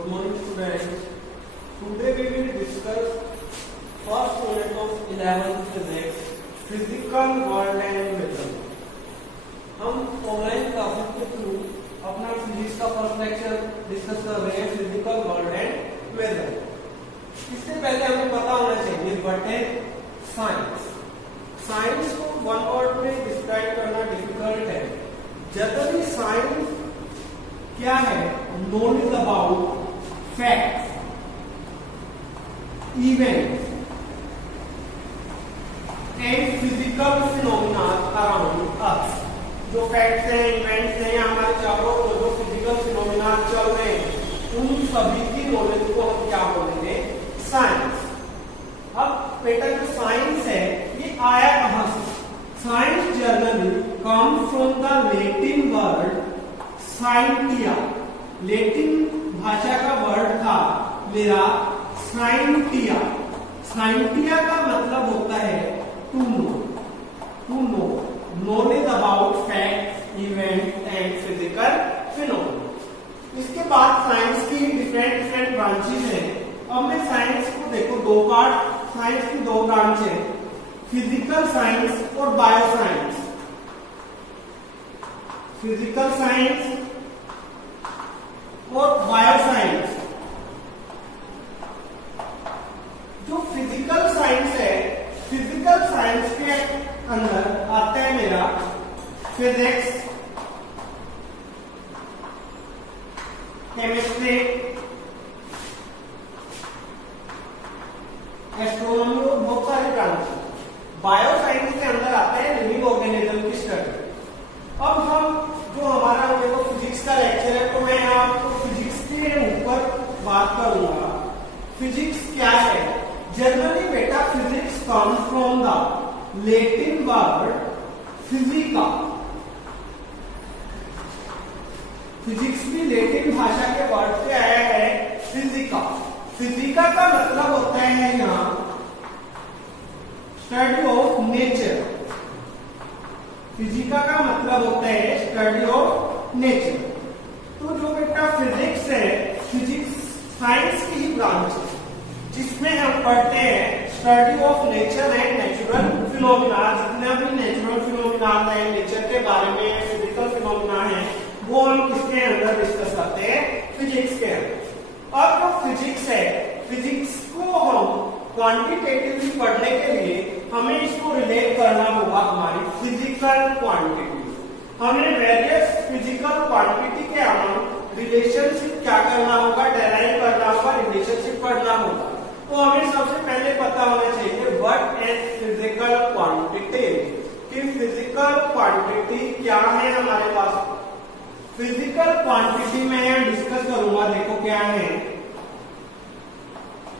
Good morning, students. Today we will discuss first unit of 11th physics, physical world and weather. हम online classes के through अपना physics का first lecture discuss कर रहे हैं, physical world and weather. इससे पहले हमें पता होना चाहिए व्हाट इज साइंस. साइंस को वन वर्ड में डिस्क्राइब करना डिफिकल्ट है. जनरली साइंस क्या है? Knowledge about facts, events and physical phenomena around us. जो फैक्ट्स हैं, इवेंट्स हैं, हमारे चारों ओर जो फिजिकल फिनोमेना चल रहे हैं, उन सभी की नॉलेज को हम क्या बोलेंगे? साइंस. अब बेटा जो साइंस है ये आया कहां से? Science generally come from the Latin word scientia. Latin भाषा का वर्ड था मेरा साइंटिया. साइंटिया का मतलब होता है to know. To know, knowledge about fact, event and physical phenomena. इसके बाद साइंस की डिफरेंट ब्रांचेस हैं. अब मैं साइंस को देखो दो पार्ट, साइंस की दो ब्रांच है, फिजिकल साइंस और बायो साइंस. फिजिकल साइंस और बायो साइंस. जो फिजिकल साइंस है, फिजिकल साइंस के अंदर आता है मेरा फिजिक्स, केमिस्ट्री, एस्ट्रोनॉमी और बहुत सारे ब्रांच. बायो साइंस के अंदर आता है लिविंग ऑर्गेनिज्म की स्टडी. अब हम जो हमारा देखो फिजिक्स का लेक्चर है, तो मैं आपको फिजिक्स के ऊपर बात करूंगा. फिजिक्स क्या है? जनरली बेटा physics come from the Latin word फिजिका. फिजिक्स भी लैटिन भाषा के वर्ड से आया है, फिजिका. फिजिका का मतलब होता है यहाँ स्टडी ऑफ नेचर. फिजिका का मतलब होता है स्टडी ऑफ नेचर. तो जो बेटा फिजिक्स है, फिजिक्स साइंस की ही ब्रांच है, जिसमें हम पढ़ते हैं study of nature and natural phenomena. जितना भी नेचुरल फिनोमिना है, नेचर के बारे में फिजिकल फिनोमिना है, वो हम किसके अंदर डिस्कस करते हैं? फिजिक्स के अंदर. अब जो फिजिक्स है, फिजिक्स को हम क्वांटिटेटिवली पढ़ने के लिए हमें इसको रिलेट करना होगा हमारी फिजिकल क्वांटिटी. हमें वेरियस फिजिकल क्वांटिटी के अराउंड रिलेशनशिप क्या करना होगा? डेराइव करना होगा, रिलेशनशिप पढ़ना होगा. तो हमें सबसे पहले पता होना चाहिए व्हाट इज फिजिकल क्वांटिटी. कि फिजिकल क्वांटिटी क्या है हमारे पास. फिजिकल क्वांटिटी में डिस्कस करूंगा. देखो क्या है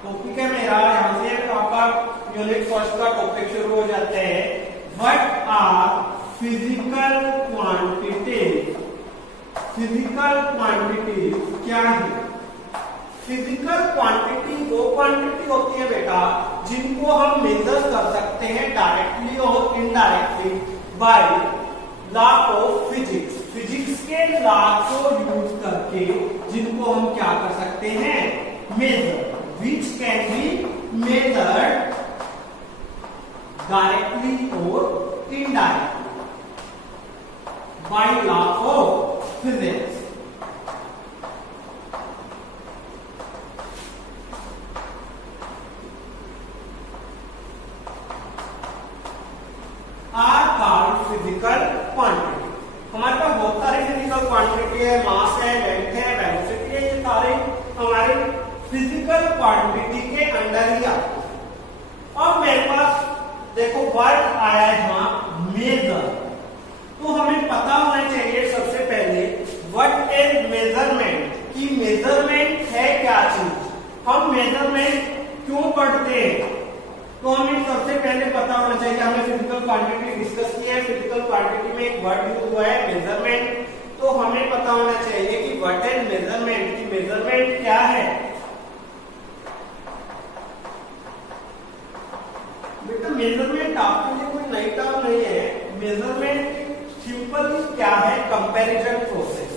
टॉपिक है मेरा, यहां से आपका यूनिट फर्स्ट का टॉपिक शुरू हो जाते हैं. What are physical quantity. Physical quantity क्या है? फिजिकल क्वांटिटी वो क्वांटिटी होती है बेटा जिनको हम मेजर कर सकते हैं डायरेक्टली और indirectly by law of physics. Physics के लॉ को यूज करके जिनको हम क्या कर सकते हैं? Major. Which can be measured directly or indirectly by law of physics. Are called physical quantity. हमारे पास बहुत सारी फिजिकल क्वांटिटी है, मास है, लेंथ है, वेलोसिटी है, ये सारे हमारे फिजिकल क्वांटिटी के अंडर ही आते हैं. अब मेरे पास देखो वर्ड आया है यहाँ मेजर. तो हमें पता होना चाहिए सबसे पहले व्हाट इज मेजरमेंट. कि मेजरमेंट है क्या चीज, हम मेजरमेंट क्यों पढ़ते हैं. तो हमें सबसे पहले पता होना चाहिए. हमने फिजिकल क्वांटिटी डिस्कस की है. फिजिकल क्वांटिटी में एक वर्ड यूज हुआ है मेजरमेंट. तो हमें पता होना चाहिए कि व्हाट इज मेजरमेंट. की मेजरमेंट क्या है. बेटा मेजरमेंट आपके लिए कोई नई टर्म नहीं है. मेजरमेंट सिंपली क्या है? Comparison process.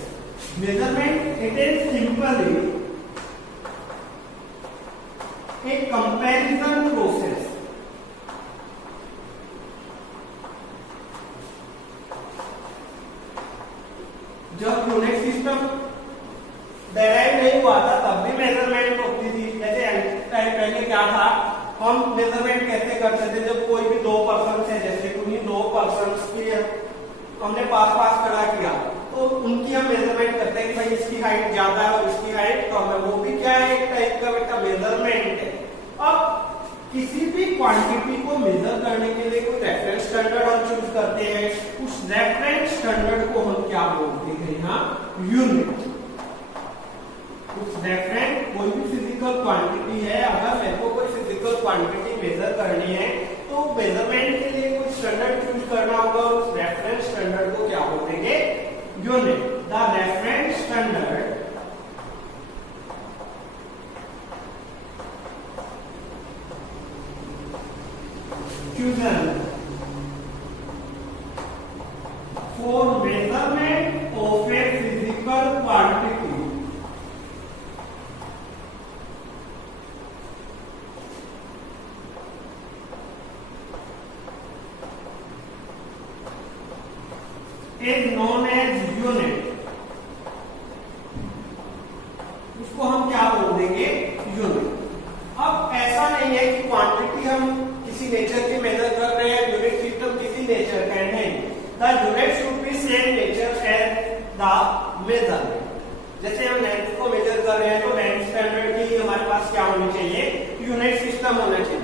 Measurement it is simply A comparison process. जब यूनिट सिस्टम डेराइव नहीं हुआ था तब भी मेजरमेंट होती थी। जैसे टाइम पहले क्या था, हम मेजरमेंट कैसे करते थे, जब कोई भी दो पर्सन है, जैसे कोई दो पर्सन की हमने पास पास खड़ा किया तो उनकी हम मेजरमेंट करते हैं कि भाई इसकी हाइट ज्यादा है और इसकी हाइट कम है, वो भी क्या है, एक टाइप का बेटा मेजरमेंट है। अब किसी भी क्वांटिटी को मेजर करने के लिए कोई रेफरेंस स्टैंडर्ड हम चूज करते हैं, उस रेफरेंस स्टैंडर्ड को हम क्या बोलते हैं, यहाँ यूनिट। उस रेफरेंस कोई भी फिजिकल क्वांटिटी है, अगर मेरे को कोई फिजिकल क्वांटिटी मेजर करनी है तो मेजरमेंट के लिए कोई स्टैंडर्ड चूज करना होगा, उस रेफरेंस स्टैंडर्ड को क्या बोलेंगे, unit. The reference standard chosen for measurement of a physical quantity is known as unit। उसको हम क्या बोल देंगे, यूनिट। अब ऐसा नहीं है कि क्वांटिटी हम किसी नेचर की मेजर कर रहे हैं, यूनिट सिस्टम किसी नेचर का नहीं। The unit should be same nature as the measurement. जैसे हम लेंथ को मेजर कर रहे हैं तो लेंथ स्टैंडर्ड की हमारे पास क्या होनी चाहिए, यूनिट सिस्टम होना चाहिए।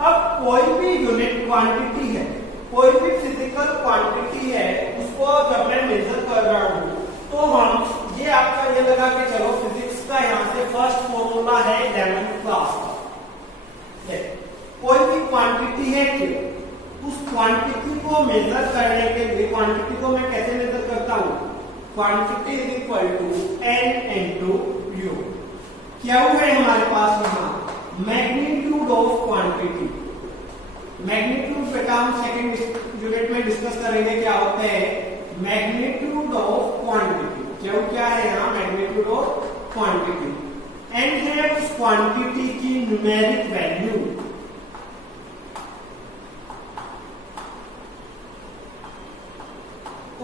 अब कोई भी यूनिट क्वांटिटी है, कोई भी फिजिकल क्वांटिटी है, उसको जब मैं मेजर कर रहा हूं तो हम ये आपका ये लगा के चलो फिजिक्स का यहाँ से फर्स्ट फॉर्मूला है 11th क्लास का। कोई भी क्वांटिटी है कि उस क्वांटिटी को मेजर करने के लिए, क्वांटिटी को मैं कैसे मेजर करता हूं, quantity is equal to n into u। क्या हुआ है हमारे पास यहाँ, मैग्नीट्यूड ऑफ क्वांटिटी। मैग्नीट्यूड बेटा हम सेकंड यूनिट में डिस्कस करेंगे क्या होता है, मैग्नीट्यूड ऑफ क्वांटिटी। क्या है यहाँ, मैग्नीट्यूड ऑफ क्वांटिटी। n है उस क्वांटिटी की न्यूमेरिक वैल्यू,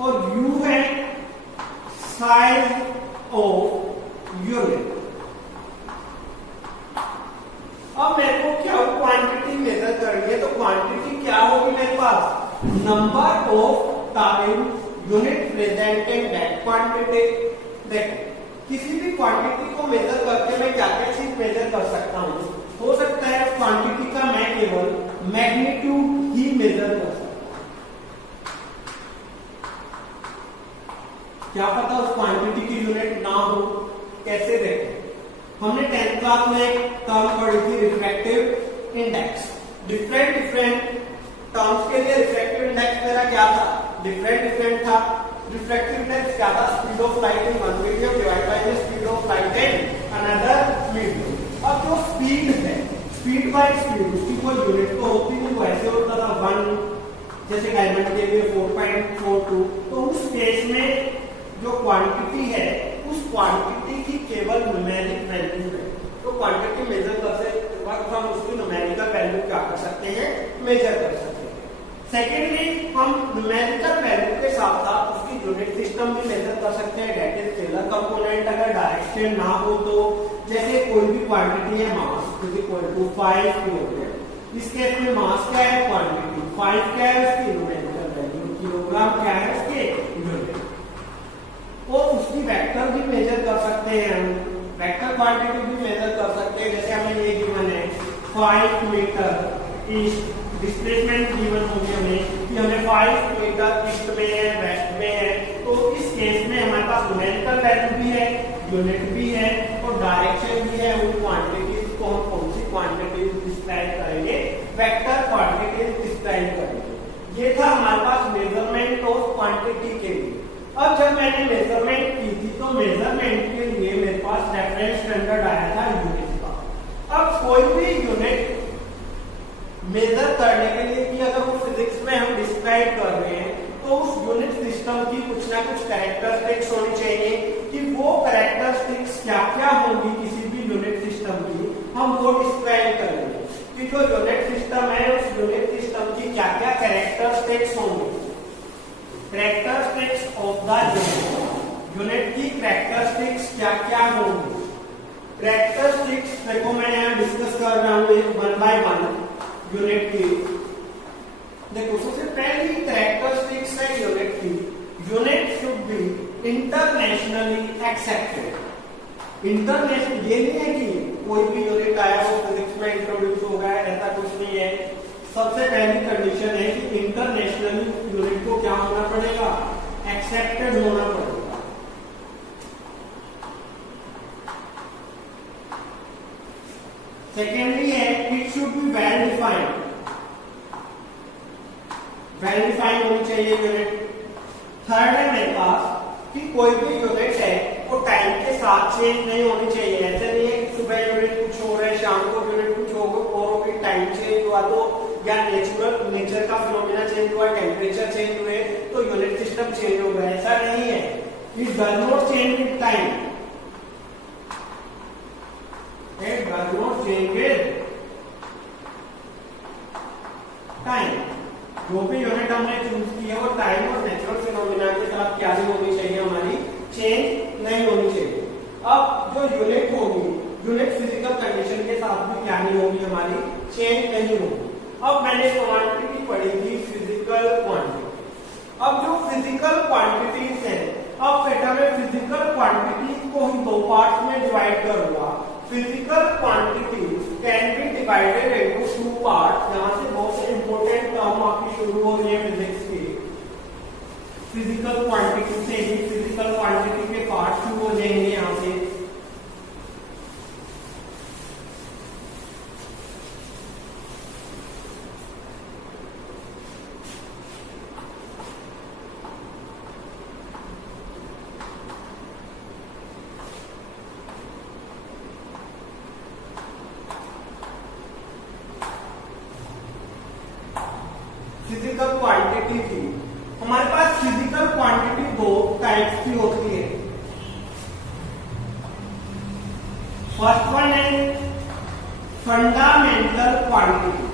और u है साइज ऑफ यूनिट। अब मेरे को क्या क्वांटिटी मेजर करनी है, तो क्वांटिटी क्या होगी मेरे पास, number of time unit present in that quantity. देखो किसी भी क्वांटिटी को मेजर करके मैं क्या क्या चीज मेजर कर सकता हूँ, हो सकता है क्वांटिटी का मैं केवल मैग्नीट्यूड ही मेजर कर सकता हूँ। क्या पता उस क्वांटिटी की यूनिट ना हो, कैसे देखें, हमने 10th क्लास में एक टर्म पढ़ी थी रिफ्रैक्टिव इंडेक्स। डिफरेंट टर्म्स के लिए रिफ्रैक्टिव इंडेक्स मेरा क्या था, डिफरेंट था। रिफ्रैक्टिव इंडेक्स क्या था, speed of light in one medium divide by the speed of light in another medium. अब जो स्पीड है, स्पीड बाय स्पीड, उसकी कोई यूनिट तो होती नहीं, वो ऐसे होता था 1, जैसे डायमंड के लिए 4.42। तो उस केस में जो क्वांटिटी है, उस क्वांटिटी की केवल न्यूमेरिक वैल्यू है। तो क्वांटिटी मेजर करते वक्त हम उसकी न्यूमेरिकल वैल्यू क्या कर सकते हैं, मेजर कर सकते हैं। सेकेंडली हम न्यूमेरिकल वैल्यू के साथ साथ उसकी यूनिट सिस्टम भी मेजर कर सकते हैं, दैट इज स्केलर कंपोनेंट। अगर डायरेक्ट चेन ना हो तो जैसे कोई भी क्वांटिटी है, mass is equal to 5 kilogram. इस केस में मास क्या है, क्वांटिटी 5 क्या है, उसकी न्यूमेरिकल वैल्यू, किलोग्राम क्या है उसके यूनिट। और उसकी वेक्टर भी मेजर कर सकते हैं हम, वेक्टर क्वांटिटी भी मेजर कर सकते हैं। जैसे हमें ये गिवन है 5 मीटर ईस्ट, डिस्प्लेसमेंट गिवन होगी हमें कि हमें 5 मीटर ईस्ट में है, वेस्ट में है। तो इस केस में हमारे पास न्यूमेरिकल वैल्यू भी है, यूनिट भी है और डायरेक्शन भी है। उन क्वांटिटीज को हम कौन सी क्वांटिटीज डिस्क्राइब करेंगे, वेक्टर क्वांटिटीज डिस्क्राइब करेंगे। ये था हमारे पास मेजरमेंट ऑफ क्वांटिटी के लिए। अब जब मैंने मेजरमेंट की थी तो मेजरमेंट के लिए मेरे पास रेफरेंस स्टैंडर्ड आया था यूनिट का। अब कोई भी यूनिट मेजर करने के लिए कि अगर वो फिजिक्स में हम डिस्क्राइब कर रहे हैं तो उस यूनिट सिस्टम की कुछ ना कुछ कैरेक्टरिस्टिक्स होनी चाहिए कि वो कैरेक्टरिस्टिक्स क्या क्या होंगी किसी भी यूनिट सिस्टम की, हम वो डिस्क्राइब जो यूनिट सिस्टम है उस यूनिट सिस्टम की क्या क्या कैरेक्टरिस्टिक्स होंगे, कैरेक्टरिस्टिक्स ऑफ द यूनिट की कैरेक्टरिस्टिक्स क्या क्या होंगी। कैरेक्टरिस्टिक्स देखो मैं यहाँ डिस्कस कर रहा हूँ एक 1 by 1 यूनिट की। देखो सबसे पहली कैरेक्टरिस्टिक्स है यूनिट की, unit should B internationally accepted. International ये नहीं है कि कोई भी यूनिट आया वो फिजिक्स में इंट्रोड्यूस हो गया, ऐसा कुछ नहीं है। सबसे पहली कंडीशन है कि इंटरनेशनली यूनिट को क्या होना पड़ेगा, एक्सेप्टेड होना पड़ेगा। सेकेंडली है it should be well defined, well defined होनी चाहिए यूनिट। थर्ड है मेरे पास कि कोई भी यूनिट है वो टाइम के साथ चेंज नहीं होनी चाहिए। ऐसे नहीं है कि सुबह यूनिट कुछ हो रहा है, शाम को यूनिट कुछ होगा और भी टाइम चेंज हुआ तो या नेचर का फिनोमेना चेंज हुआ, टेम्परेचर चेंज हुए तो यूनिट सिस्टम चेंज हो गया, ऐसा नहीं है। It does not change with time, it does not change with time. जो भी यूनिट हमने चूज की है वो टाइम और नेचुरल फिनोमेना के साथ क्या नहीं होनी चाहिए, हमारी चेंज नहीं होनी चाहिए। अब जो यूनिट होगी, यूनिट फिजिकल कंडीशन के साथ भी क्या नहीं होगी, हमारी चेंज नहीं होगी। अब मैंने क्वांटिटी पढ़ी थी फिजिकल क्वांटिटी। अब जो फिजिकल क्वांटिटीज है, अब बेटा मैं फिजिकल क्वांटिटीज को ही दो पार्ट्स में डिवाइड करूंगा। Physical quantities can be divided into 2 parts. यहां से बहुत से इंपॉर्टेंट टर्म आपकी शुरू हो रही है फिजिक्स की। फिजिकल क्वांटिटी से ही फिजिकल क्वांटिटी के पार्ट शुरू हो जाएंगे यहां से। फिजिकल क्वांटिटी थी हमारे पास। फिजिकल क्वांटिटी दो टाइप्स की होती है। फर्स्ट वन है फंडामेंटल क्वांटिटी,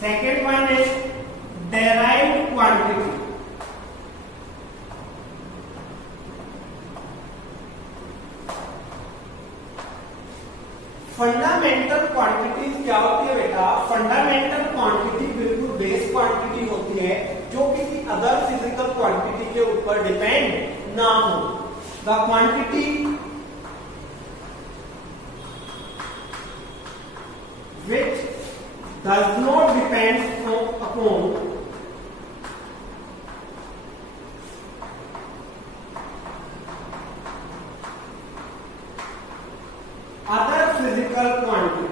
सेकेंड वन है डेराइव्ड क्वांटिटी। फंडामेंटल क्वांटिटी क्या होती है बेटा, फंडामेंटल क्वांटिटी बिल्कुल बेस क्वांटिटी होती है जो किसी अदर फिजिकल क्वांटिटी के ऊपर डिपेंड ना हो। The quantity which does not depend upon other physical quantity।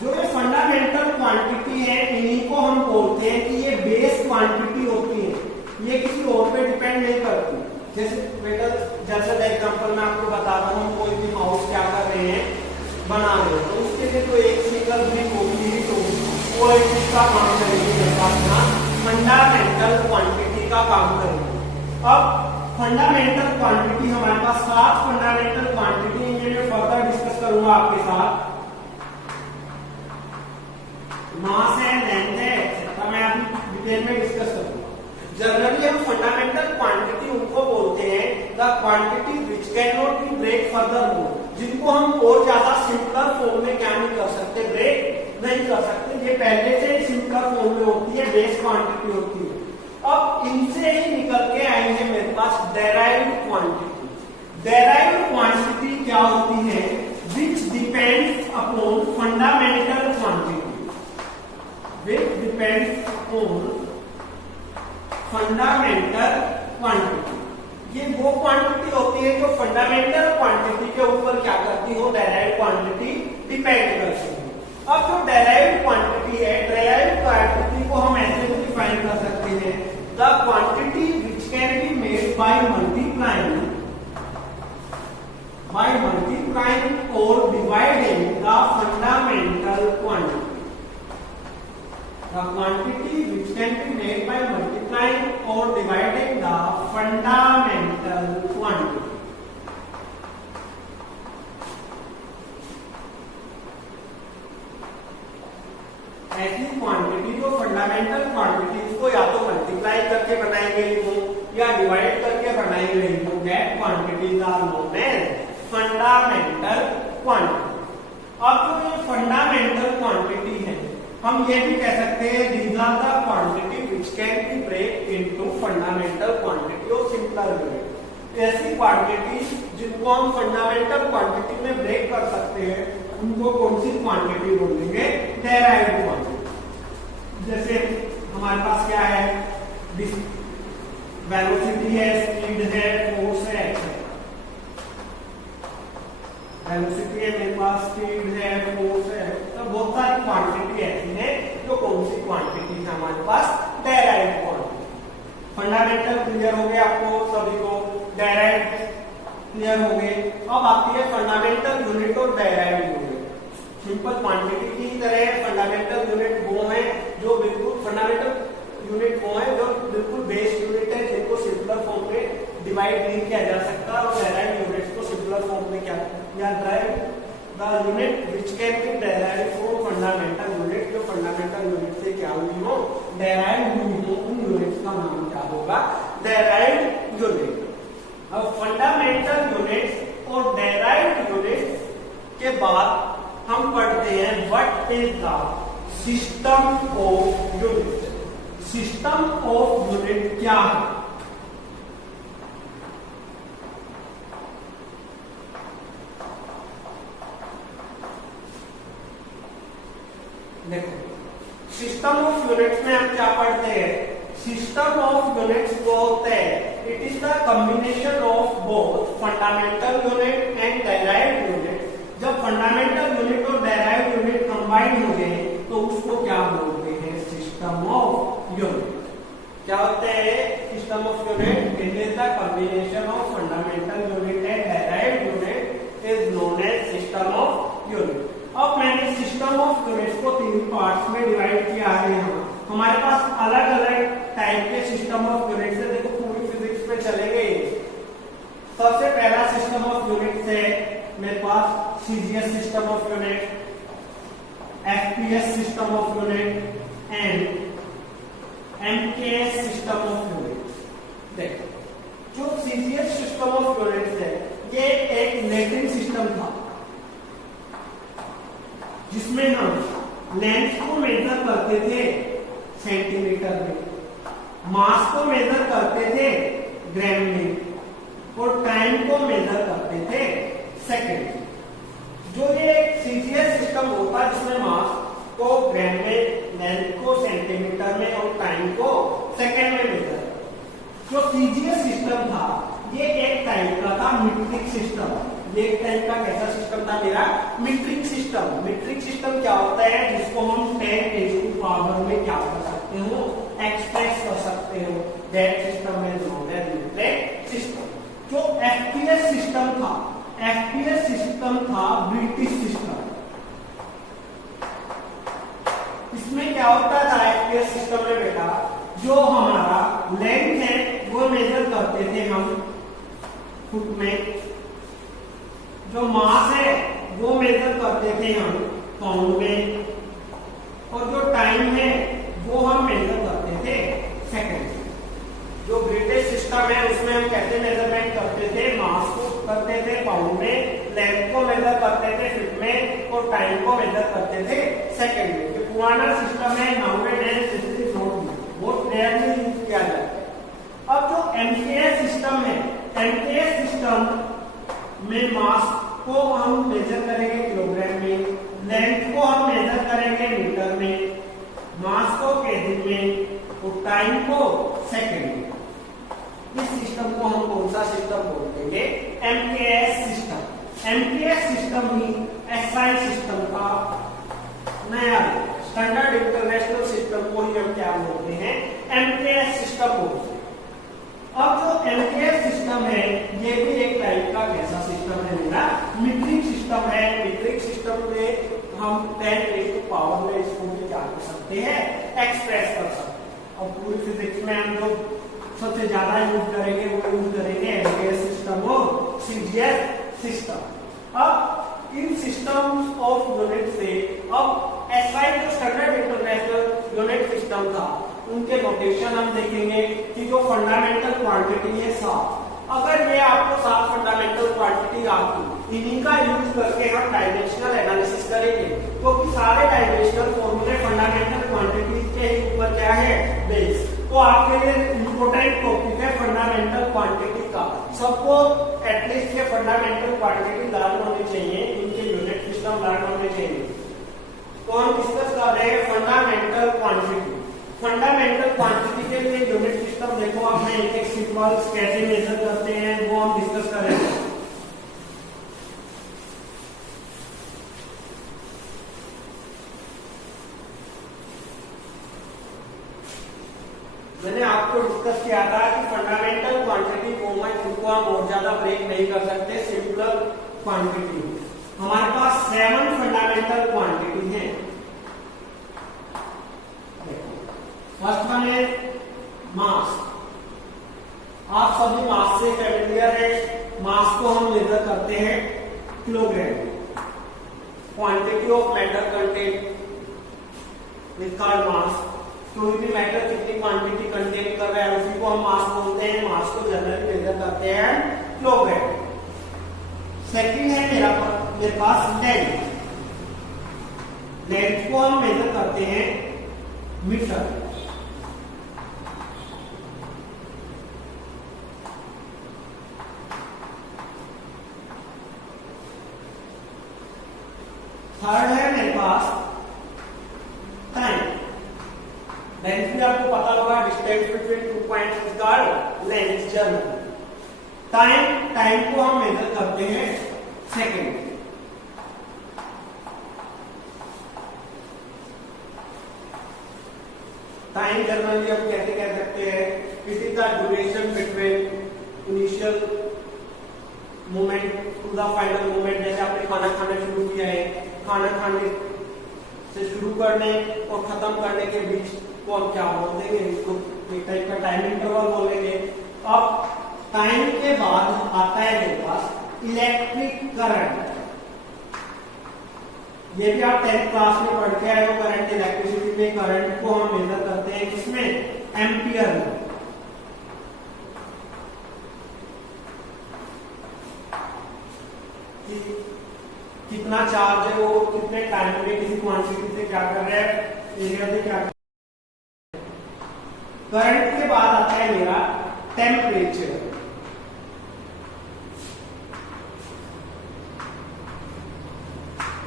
जो ये फंडामेंटल क्वांटिटी है इन्हीं को हम बोलते हैं कि ये बेस क्वांटिटी होती है, ये किसी और पे डिपेंड नहीं करती। जैसे बेटा जैसे एग्जांपल मैं आपको बता रहा हूँ, कोई भी माउस क्या कर रहे हैं, बना रहे हैं, तो उसके लिए तो एक सिंगल ब्रिक होगी, हीट होगी, वो एक चीज का काम करेगी, मेरे पास यहाँ फंडामेंटल क्वांटिटी का काम करेगी। अब फंडामेंटल क्वांटिटी हमारे पास 7 फंडामेंटल क्वांटिटी, ये मैं फर्दर डिस्कस करूंगा आपके साथ। मास है, लेंथ है, एक्सेट्रा, मैं अभी डिटेल में डिस्कस करूंगा। जनरली हम फंडामेंटल क्वांटिटी उनको बोलते हैं the quantity which can not be break further more, जिनको हम और ज्यादा सिंपलर फॉर्म में क्या नहीं कर सकते, ब्रेक नहीं कर सकते। ये पहले से सिंपलर फॉर्म में होती है, बेस क्वांटिटी होती है। अब इनसे ही निकल के आएंगे मेरे पास डेराइव्ड क्वांटिटी। डेराइव्ड क्वांटिटी क्या होती है, which depends upon fundamental quantity, which depends upon fundamental quantity. ये वो क्वांटिटी होती है जो फंडामेंटल क्वांटिटी के ऊपर क्या करती हो, डेराइव्ड क्वांटिटी डिपेंड करती है। अब जो डेराइव्ड क्वांटिटी है, डेराइव्ड क्वांटिटी को हम ऐसे भी डिफाइन कर सकते हैं, the quantity which can be made by multiplying और dividing the fundamental quantity which can be made by multiplying or dividing the fundamental quantity. ऐसी क्वांटिटी जो फंडामेंटल क्वांटिटीज को या तो मल्टीप्लाई करके बनाई गई हो या डिवाइड करके बनाई गई हो, that quantities are known as fundamental quantity. अब जो ये फंडामेंटल क्वांटिटी है, हम ये भी कह सकते हैं these are the quantity which can be break into fundamental quantity और सिंपल यूनिट। ऐसी क्वांटिटी जिनको हम फंडामेंटल क्वांटिटी में ब्रेक कर सकते हैं, उनको कौन सी क्वांटिटी बोलेंगे? Derived quantity. जैसे हमारे पास क्या है, वेलोसिटी है, स्पीड है, फोर्स है, वेलोसिटी है मेरे पास, स्पीड है, फोर्स है, तो बहुत सारी क्वांटिटी ऐसी है जो कौन सी क्वांटिटी है हमारे पास? Derived quantity. फंडामेंटल क्लियर हो गया आपको सभी को, डेराइव्ड क्लियर हो गए। अब आती है फंडामेंटल यूनिट और डेराइव्ड यूनिट। सिंपल क्वांटिटी की तरह फंडामेंटल यूनिट वो है जो बिल्कुल फंडामेंटल यूनिट वो है जो बिल्कुल बेस यूनिट है, जिनको सिंपल फॉर्म में डिवाइड नहीं किया जा सकता, और डेराइव्ड यूनिट्स को सिंपल फॉर्म में क्या या drive the unit which can B derived from fundamental unit. जो फंडामेंटल यूनिट से क्या हुई हो, डेराइव्ड हुई हो, उन यूनिट्स का नाम क्या होगा? Derived unit. अब फंडामेंटल यूनिट्स और डेराइव्ड यूनिट्स के बाद हम पढ़ते हैं what is the system of unit. System of unit क्या है? देखो, सिस्टम ऑफ यूनिट्स में हम क्या पढ़ते हैं? सिस्टम ऑफ यूनिट्स वो होते हैं, it is the combination of both fundamental unit and derived unit. जब फंडामेंटल यूनिट और डेराइव्ड यूनिट कंबाइन हो गए तो उसको क्या बोलते हैं? System of unit. क्या होते हैं system of unit? It is the combination of fundamental unit and derived unit is known as system of unit. अब मैंने सिस्टम ऑफ यूनिट्स को 3 पार्ट्स में डिवाइड किया है। यहाँ हमारे पास अलग अलग टाइप के सिस्टम ऑफ यूनिट्स है। देखो पूरी फिजिक्स पे चलेंगे। सबसे पहला सिस्टम ऑफ यूनिट्स है मेरे पास CGS system of unit, FPS system of unit and MKS system of unit. देखो, जो सीजीएस सिस्टम ऑफ यूनिट्स है ये एक मेजरिंग सिस्टम था जिसमें हम लेंथ को मेजर करते थे सेंटीमीटर में, मास को मेजर करते थे ग्राम में, और टाइम को मेजर करते थे सेकंड। जो ये सीजीएस सिस्टम होता है जिसमें मास को ग्राम में, लेंथ को सेंटीमीटर में और टाइम को सेकंड में मेजर। जो सीजीएस सिस्टम था ये एक टाइप का था मीट्रिक सिस्टम। ये एक टाइप का कैसा सिस्टम था मेरा? Metric system. मीट्रिक सिस्टम क्या होता है? जिसको हम 10⁻⁴ में क्या कर सकते हो? एक्सप्रेस कर सकते हो। That system is known as metric system. जो एफपीएस सिस्टम था, एफपीएस सिस्टम था ब्रिटिश सिस्टम। इसमें क्या होता था एफपीएस सिस्टम में बेटा? जो हमारा लेंथ है वो मेजर करते थे हम फुट में, जो मास है वो मेजर करते थे हम पाउंड में, और जो टाइम है वो हम मेजर करते थे सेकंड। जो ब्रिटिश सिस्टम है उसमें हम कैसे मेजरमेंट करते थे? मास को करते थे पाउंड में, लेंथ को मेजर करते थे फीट में, और टाइम को मेजर करते थे सेकंड में। जो पुराना सिस्टम है नाउअडेज बहुत रेयरली यूज किया जाता है। अब जो एमकेएस सिस्टम है, एमकेएस सिस्टम में मास को हम मेजर करेंगे किलोग्राम में, लेंथ को हम मेजर करेंगे मीटर में, मास को केजी में, और टाइम को सेकंड में। इस सिस्टम को हम कौन सा सिस्टम बोलेंगे? MKS system. एमकेएस सिस्टम ही एसआई सिस्टम का नया स्टैंडर्ड इंटरनेशनल सिस्टम को ही हम क्या बोलते हैं? एमकेएस सिस्टम बोलते हैं। अब जो एमकेएस सिस्टम है ये भी एक टाइप का कैसा सिस्टम है? मेरा मीट्रिक सिस्टम है। मीट्रिक सिस्टम में हम 10 रेज़ टू पावर में इसको भी क्या कर सकते हैं, एक्सप्रेस कर सकते हैं। और पूरी फिजिक्स में हम जो सबसे ज्यादा यूज करेंगे वो यूज करेंगे एमपीएस सिस्टम और सीजीएस सिस्टम। अब इन सिस्टम्स ऑफ यूनिट से अब एसआई जो स्टैंडर्ड इंटरनेशनल यूनिट सिस्टम था उनके नोटेशन हम देखेंगे कि जो फंडामेंटल क्वांटिटी है 7, अगर ये आपको 7 फंडामेंटल क्वांटिटी आती, इन्हीं का यूज करके हम डायमेंशनल एनालिसिस करेंगे, क्योंकि सारे डायमेंशनल फॉर्मूले फंडामेंटल क्वांटिटी के ऊपर क्या है, बेस। तो आपके लिए इंपॉर्टेंट टॉपिक है फंडामेंटल क्वांटिटी का। सबको एटलीस्ट ये फंडामेंटल क्वांटिटी लर्न होनी चाहिए, इनके यूनिट सिस्टम लर्न होने चाहिए। तो हम डिस्कस कर रहे हैं फंडामेंटल क्वांटिटी। फंडामेंटल क्वांटिटी के लिए यूनिट सिस्टम देखो, अब मैं एक एक सिक्वेंस कैसे मेजर करते हैं वो हम डिस्कस करेंगे। मैंने आपको डिस्कस किया था कि फंडामेंटल क्वांटिटी को मैं जिनको हम और ज्यादा ब्रेक नहीं कर सकते, सिंपल क्वांटिटी। हमारे पास 7 फंडामेंटल क्वांटिटी है। फर्स्ट वन है मास। आप सभी मास से फैमिलियर है। मास को हम मेजर करते हैं kilogram. Quantity of matter content is called मास। कोई भी मैटर कितनी क्वांटिटी कंटेन कर रहा है उसी को हम मास बोलते हैं। मास को जनरली मेजर करते हैं किलोग्राम। सेकंड है मेरे पास लेंथ। लेंथ को हम मेजर करते हैं मीटर। थर्ड है मेरे पास टाइम। लेंथ भी आपको पता होगा, distance between 2 points is called length journal. Time को हम मेजर करते हैं सेकंड। टाइम जनरली हम कैसे कह सकते हैं, it is the duration between initial movement to the final movement. जैसे आपने खाना खाना शुरू किया है, खाना खाने से शुरू करने और खत्म करने के बीच को हम क्या बोल देंगे, इसको एक टाइप का टाइम इंटरवल बोलेंगे। अब टाइम के बाद आता है मेरे पास इलेक्ट्रिक करंट। ये भी आप 10th क्लास में पढ़ के आए हो, करंट इलेक्ट्रिसिटी में करंट को हम मेजर करते हैं किसमें, एम्पियर में। कितना चार्ज है वो कितने टाइम में किसी क्वांटिटी से क्या कर रहा है, एरिया से क्या कर रहा है। करंट के बाद आता है मेरा टेम्परेचर।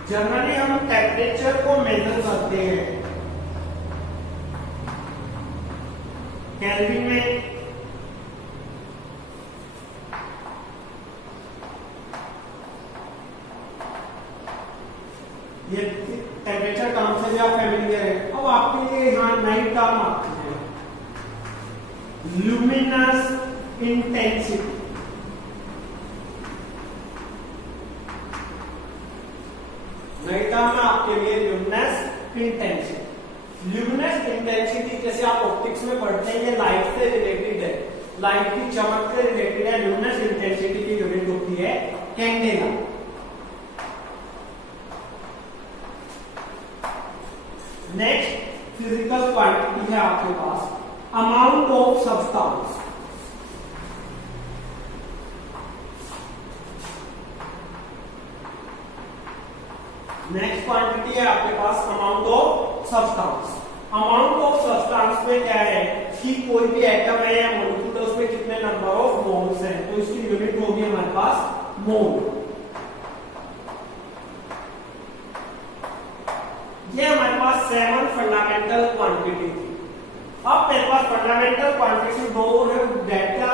जनरली हम टेम्परेचर को मेजर करते हैं केल्विन में। ये टेम्परेचर टर्म से भी आप फैमिलियर है। अब आपके लिए यहाँ नई टर्म आती है, ल्यूमिनस इंटेंसिटी। नई टर्म आपके लिए ल्यूमिनस इंटेंसिटी। ल्यूमिनस इंटेंसिटी जैसे आप ऑप्टिक्स में पढ़ते हैं, ये लाइट से रिलेटेड है, लाइट की चमक से रिलेटेड है। ल्यूमिनस इंटेंसिटी की यूनिट होती है कैंडेला। नेक्स्ट फिजिकल क्वांटिटी है आपके पास amount of substance. Next quantity है आपके पास amount of substance. Amount of substance में क्या है कि कोई भी एटम है या मॉलिक्यूल है उसमें कितने नंबर ऑफ मोल्स हैं, तो इसकी यूनिट होगी हमारे पास मोल। ये हमारे पास 7 फंडामेंटल क्वांटिटी थी। अब मेरे पास फंडामेंटल क्वांटिटी 2 है, डेल्टा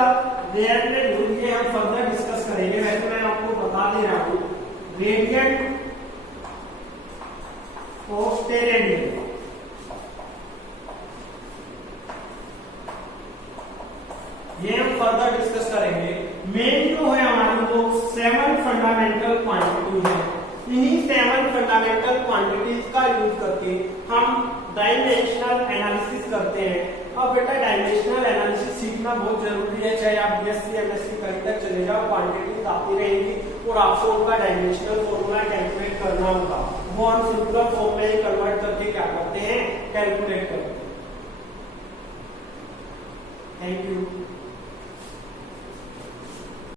रेडियंट रूल, ये हम फर्दर डिस्कस करेंगे। वैसे मैं आपको बता दे रहा हूं रेडियंट और स्टेरेडियन। ये हम फर्दर डिस्कस करेंगे। मेन जो है हमारी वो 7 फंडामेंटल फंडामेंटल क्वांटिटी है। इन्हीं 7 फंडामेंटल क्वांटिटीज का यूज करके हम डायमेंशनल एनालिसिस करते हैं। अब बेटा डायमेंशनल एनालिसिस सीखना बहुत जरूरी है, चाहे आप बीएससी एमएससी कहीं तक चले जाओ, क्वांटिटीज आती रहेंगी और आपको उनका डायमेंशनल फॉर्मूला कैलकुलेट करना होगा। वो हम सिंपल फॉर्म में ही कन्वर्ट करके क्या करते हैं, कैलकुलेट करते हैं। Thank you.